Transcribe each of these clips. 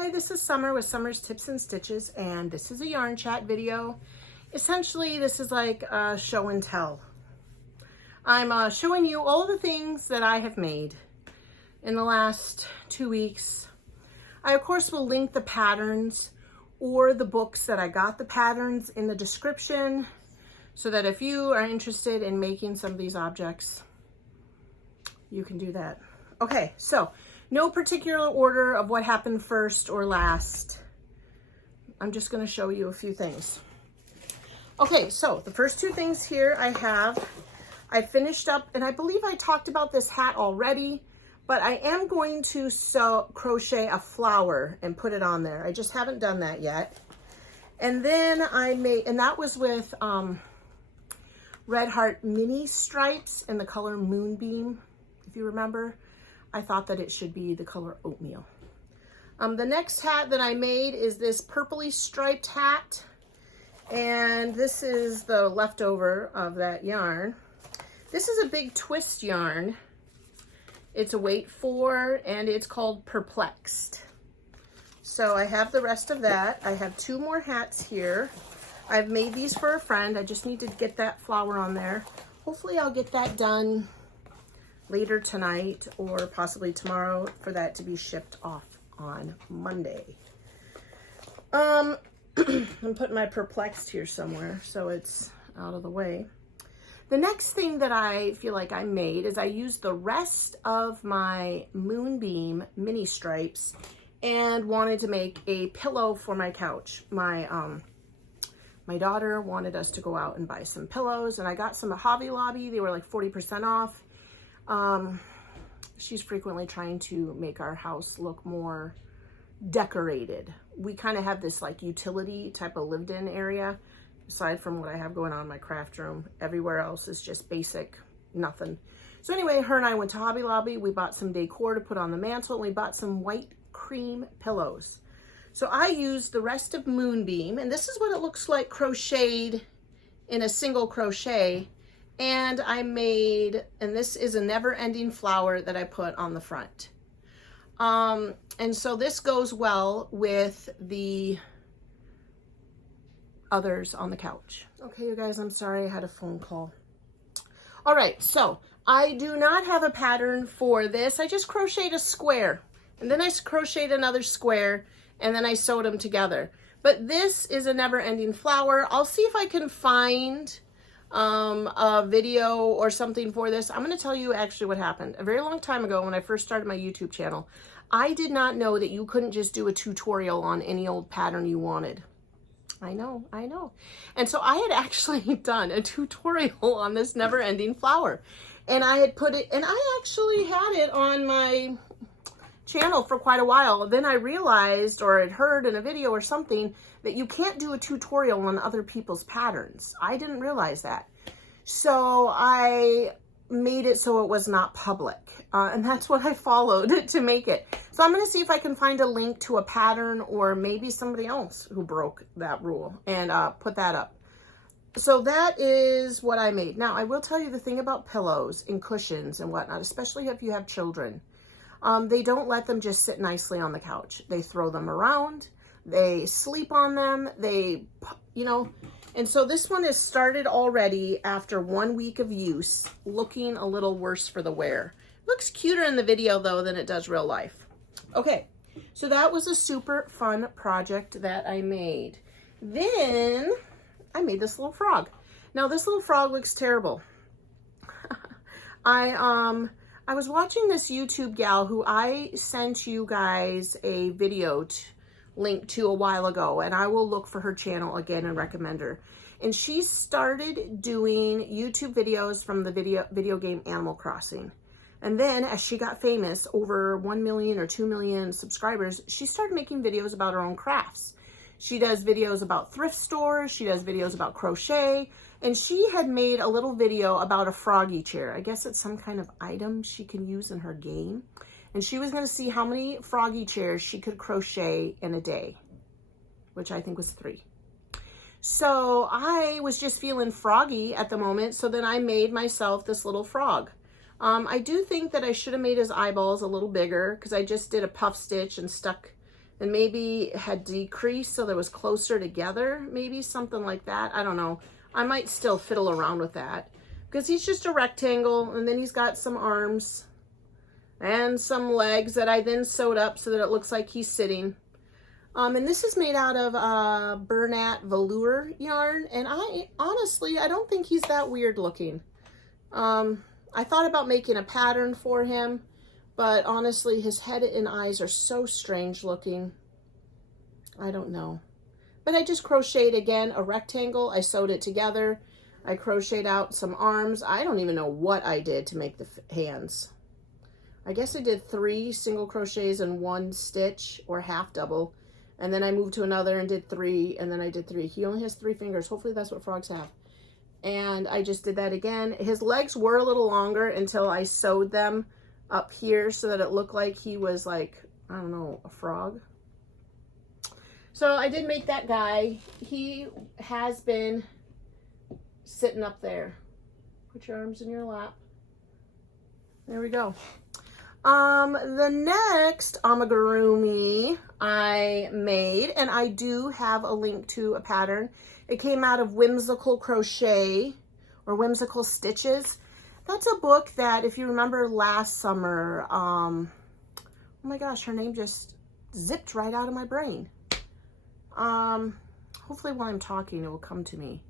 Hi, this is Summer with Summer's Tips and Stitches, and this is a yarn chat video. Essentially, this is like a show and tell. I'm showing you all the things that I have made in the last 2 weeks. I, of course, will link the patterns or the books that I got the patterns in the description so that if you are interested in making some of these objects, you can do that. Okay, so no particular order of what happened first or last. I'm just going to show you a few things. Okay, so the first two things here I finished up, and I believe I talked about this hat already, but I am going to crochet a flower and put it on there. I just haven't done that yet. And then and that was with Red Heart mini stripes in the color Moonbeam, if you remember. I thought that it should be the color Oatmeal. The next hat that I made is this purpley striped hat. And this is the leftover of that yarn. This is a big twist yarn. It's a weight 4 and it's called Perplexed. So I have the rest of that. I have 2 more hats here. I've made these for a friend. I just need to get that flower on there. Hopefully I'll get that done later tonight or possibly tomorrow for that to be shipped off on Monday. I'm putting my Perplexed here somewhere so it's out of the way. The next thing that I feel like I made is I used the rest of my Moonbeam mini stripes and wanted to make a pillow for my couch. My daughter wanted us to go out and buy some pillows, and I got some at Hobby Lobby. They were like 40% off. She's frequently trying to make our house look more decorated. We kind of have this like utility type of lived in area. Aside from what I have going on in my craft room, everywhere else is just basic, nothing. So anyway, her and I went to Hobby Lobby. We bought some decor to put on the mantle, and we bought some white cream pillows. So I used the rest of Moonbeam, and this is what it looks like crocheted in a single crochet. And I made, and this is a never-ending flower that I put on the front. And so this goes well with the others on the couch. Okay, you guys, I'm sorry I had a phone call. All right, so I do not have a pattern for this. I just crocheted a square, and then I crocheted another square, and then I sewed them together. But this is a never-ending flower. I'll see if I can find a video or something for this. I'm going to tell you actually what happened. A very long time ago when I first started my YouTube channel, I did not know that you couldn't just do a tutorial on any old pattern you wanted. I know. And so I had actually done a tutorial on this never-ending flower, and I had put it, and I actually had it on my channel for quite a while. Then I realized, or had heard in a video or something, that you can't do a tutorial on other people's patterns. I didn't realize that. So I made it so it was not public. And that's what I followed to make it. So I'm going to see if I can find a link to a pattern or maybe somebody else who broke that rule and put that up. So that is what I made. Now, I will tell you the thing about pillows and cushions and whatnot, especially if you have children. They don't let them just sit nicely on the couch. They throw them around. They sleep on them. And so this one is started already after 1 week of use, looking a little worse for the wear. Looks cuter in the video though than it does real life. Okay, so that was a super fun project that I made. Then I made this little frog. Now this little frog looks terrible. I was watching this YouTube gal who I sent you guys a video link to a while ago, and I will look for her channel again and recommend her. And she started doing YouTube videos from the video game Animal Crossing. And then as she got famous, over 1 million or 2 million subscribers, she started making videos about her own crafts. She does videos about thrift stores. She does videos about crochet. And she had made a little video about a froggy chair. I guess it's some kind of item she can use in her game. And she was going to see how many froggy chairs she could crochet in a day, which I think was 3. So I was just feeling froggy at the moment. So then I made myself this little frog. I do think that I should have made his eyeballs a little bigger because I just did a puff stitch and stuck and maybe had decreased so that it was closer together, maybe something like that. I don't know. I might still fiddle around with that because he's just a rectangle, and then he's got some arms and some legs that I then sewed up so that it looks like he's sitting. And this is made out of Bernat velour yarn, and honestly, I don't think he's that weird looking. I thought about making a pattern for him, but honestly, his head and eyes are so strange looking. I don't know. But I just crocheted again a rectangle. I sewed it together. I crocheted out some arms. I don't even know what I did to make the hands. I guess I did 3 single crochets and 1 stitch or half double. And then I moved to another and did 3, and then I did 3. He only has 3 fingers. Hopefully that's what frogs have. And I just did that again. His legs were a little longer until I sewed them up here so that it looked like he was like, I don't know, a frog. So I did make that guy. He has been sitting up there. Put your arms in your lap. There we go. The next amigurumi I made, and I do have a link to a pattern. It came out of Whimsical Crochet or Whimsical Stitches. That's a book that, if you remember last summer, oh my gosh, her name just zipped right out of my brain. Hopefully while I'm talking, it will come to me.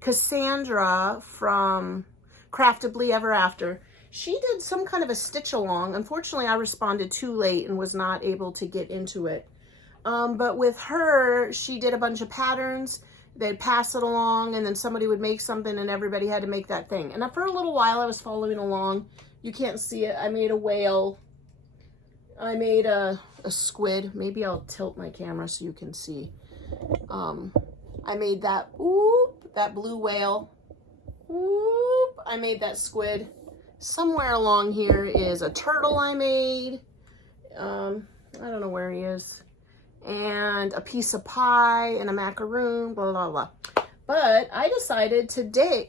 Cassandra from Craftably Ever After. She did some kind of a stitch along. Unfortunately, I responded too late and was not able to get into it. But with her, she did a bunch of patterns. They'd pass it along, and then somebody would make something, and everybody had to make that thing. And for a little while, I was following along. You can't see it. I made a whale. I made a squid. Maybe I'll tilt my camera so you can see. I made that, that blue whale. I made that squid. Somewhere along here is a turtle I made. I don't know where he is. And a piece of pie and a macaroon, blah, blah, blah. But I decided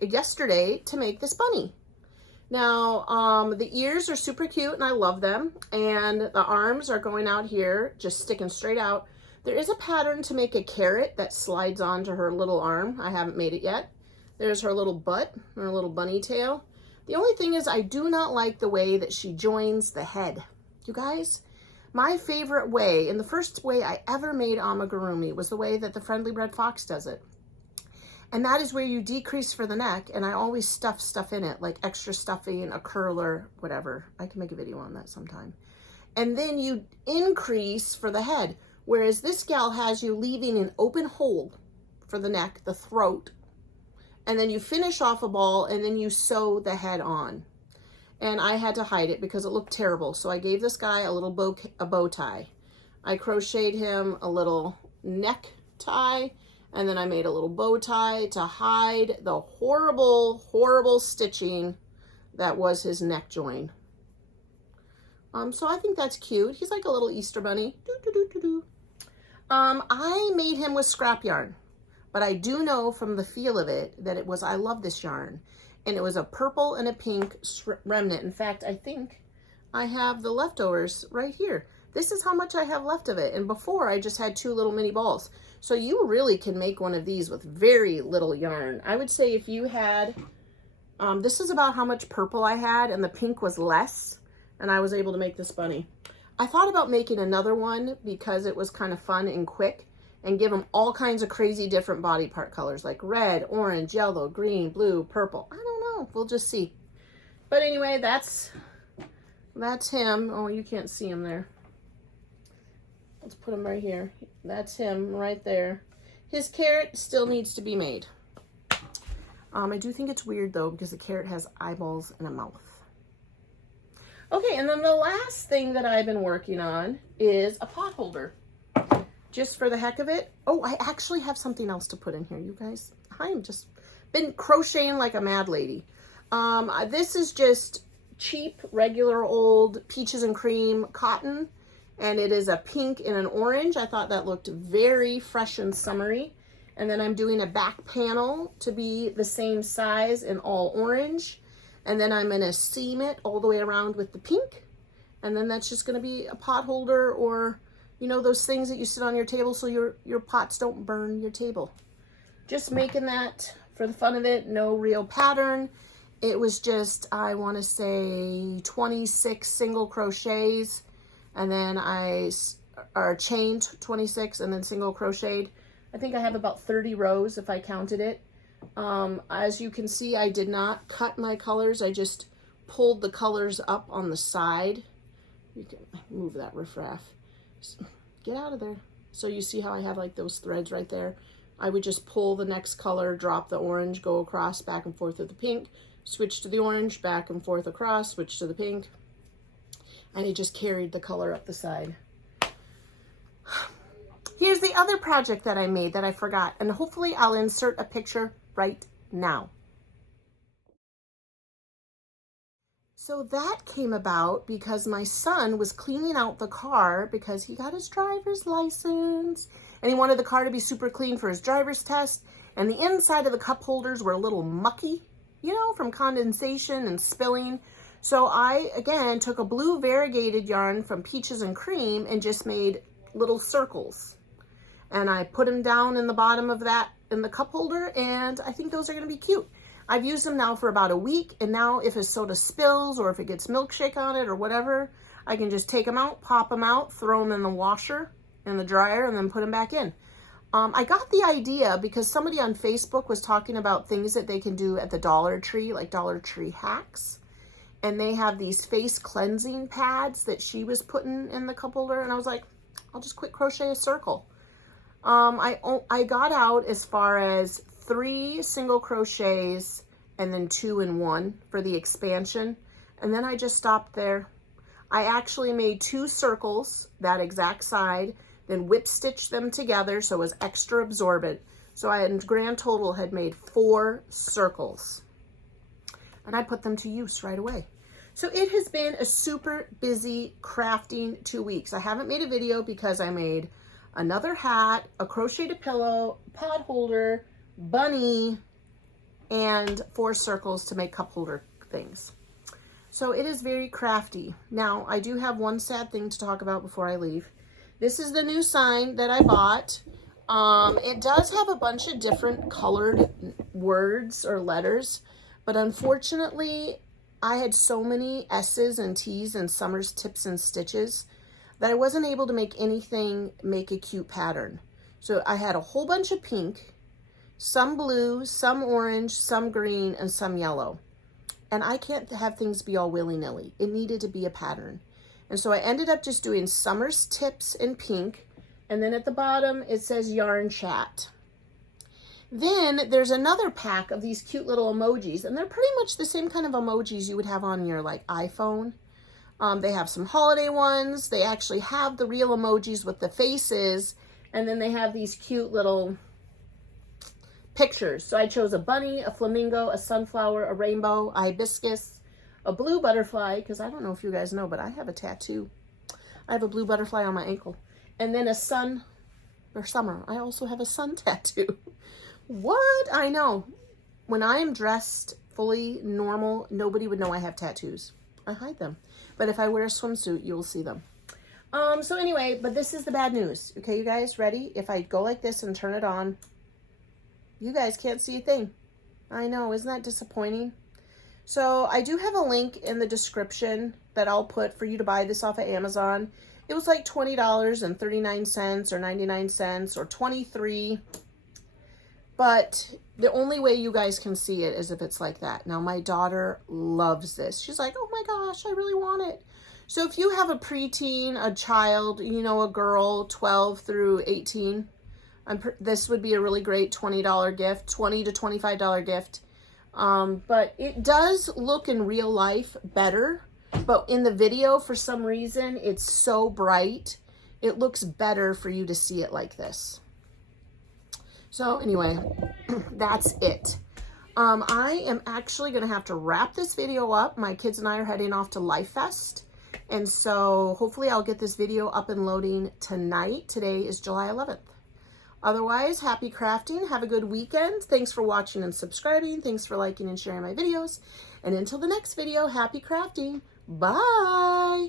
yesterday to make this bunny. Now, the ears are super cute and I love them. And the arms are going out here, just sticking straight out. There is a pattern to make a carrot that slides onto her little arm. I haven't made it yet. There's her little butt, her little bunny tail. The only thing is I do not like the way that she joins the head. You guys, my favorite way, and the first way I ever made amigurumi was the way that the Friendly Bread Fox does it. And that is where you decrease for the neck, and I always stuff stuff in it, like extra stuffing, a curler, whatever. I can make a video on that sometime. And then you increase for the head, whereas this gal has you leaving an open hole for the neck, the throat, and then you finish off a ball, and then you sew the head on. And I had to hide it because it looked terrible. So I gave this guy a little bow tie. I crocheted him a little neck tie, and then I made a little bow tie to hide the horrible, horrible stitching that was his neck join. So I think that's cute. He's like a little Easter bunny. I made him with scrap yarn. But I do know from the feel of it that it was, I love this yarn. And it was a purple and a pink remnant. In fact, I think I have the leftovers right here. This is how much I have left of it. And before, I just had 2 little mini balls. So you really can make one of these with very little yarn. I would say if you had, this is about how much purple I had, and the pink was less. And I was able to make this bunny. I thought about making another one because it was kind of fun and quick. And give them all kinds of crazy different body part colors like red, orange, yellow, green, blue, purple. I don't know. We'll just see. But anyway, that's him. Oh, you can't see him there. Let's put him right here. That's him right there. His carrot still needs to be made. I do think it's weird though because the carrot has eyeballs and a mouth. Okay, and then the last thing that I've been working on is a pot holder. Just for the heck of it. Oh, I actually have something else to put in here, you guys. I am just been crocheting like a mad lady. This is just cheap, regular old peaches and cream cotton. And it is a pink and an orange. I thought that looked very fresh and summery. And then I'm doing a back panel to be the same size in all orange. And then I'm gonna seam it all the way around with the pink. And then that's just gonna be a pot holder or You know, those things that you sit on your table so your pots don't burn your table. Just making that for the fun of it, no real pattern. It was just, I want to say 26 single crochets, and then chained 26 and then single crocheted. I think I have about 30 rows if I counted it. As you can see, I did not cut my colors. I just pulled the colors up on the side. You can move that riffraff. Get out of there. So you see how I have like those threads right there? I would just pull the next color, drop the orange, go across, back and forth with the pink, switch to the orange, back and forth across, switch to the pink, and it just carried the color up the side. Here's the other project that I made that I forgot, and hopefully I'll insert a picture right now. So that came about because my son was cleaning out the car because he got his driver's license and he wanted the car to be super clean for his driver's test, and the inside of the cup holders were a little mucky, you know, from condensation and spilling. So I, again, took a blue variegated yarn from Peaches and Cream and just made little circles. And I put them down in the bottom of that in the cup holder, and I think those are going to be cute. I've used them now for about a week, and now if a soda spills or if it gets milkshake on it or whatever, I can just take them out, pop them out, throw them in the washer, in the dryer, and then put them back in. I got the idea because somebody on Facebook was talking about things that they can do at the Dollar Tree, like Dollar Tree hacks. And they have these face cleansing pads that she was putting in the cup holder, and I was like, I'll just quick crochet a circle. I got out as far as 3 single crochets and then 2 in 1 for the expansion, and then I just stopped there. I actually made 2 circles that exact side, then whip stitched them together so it was extra absorbent. So I, in grand total, had made 4 circles, and I put them to use right away. So it has been a super busy crafting 2 weeks. I haven't made a video because I made another hat, a crocheted pillow, pod holder, bunny, and 4 circles to make cup holder things. So it is very crafty. Now, I do have one sad thing to talk about before I leave. This is the new sign that I bought. It does have a bunch of different colored words or letters, but unfortunately, I had so many S's and T's in Summer's Tips and Stitches that I wasn't able to make anything make a cute pattern. So I had a whole bunch of pink, some blue, some orange, some green, and some yellow. And I can't have things be all willy-nilly. It needed to be a pattern. And so I ended up just doing Summer's Tips in pink, and then at the bottom it says Yarn Chat. Then there's another pack of these cute little emojis, and they're pretty much the same kind of emojis you would have on your like iPhone. They have some holiday ones. They actually have the real emojis with the faces, and then they have these cute little pictures. So I chose a bunny, a flamingo, a sunflower, a rainbow, a hibiscus, a blue butterfly, because I don't know if you guys know, but I have a tattoo. I have a blue butterfly on my ankle. And then a sun, or summer. I also have a sun tattoo. What? I know. When I am dressed fully normal, nobody would know I have tattoos. I hide them. But if I wear a swimsuit, you'll see them. So anyway, but this is the bad news. Okay, you guys, ready? If I go like this and turn it on, you guys can't see a thing. I know, isn't that disappointing? So I do have a link in the description that I'll put for you to buy this off of Amazon. It was like $20.39 or 99 cents or 23. But the only way you guys can see it is if it's like that. Now, my daughter loves this. She's like, oh my gosh, I really want it. So if you have a preteen, a child, you know, a girl, 12 through 18, this would be a really great $20 gift, $20 to $25 gift. But it does look in real life better. But in the video, for some reason, it's so bright. It looks better for you to see it like this. So anyway, that's it. I am actually going to have to wrap this video up. My kids and I are heading off to Life Fest. And so hopefully I'll get this video up and loading tonight. Today is July 11th. Otherwise, happy crafting. Have a good weekend. Thanks for watching and subscribing. Thanks for liking and sharing my videos. And until the next video, happy crafting. Bye.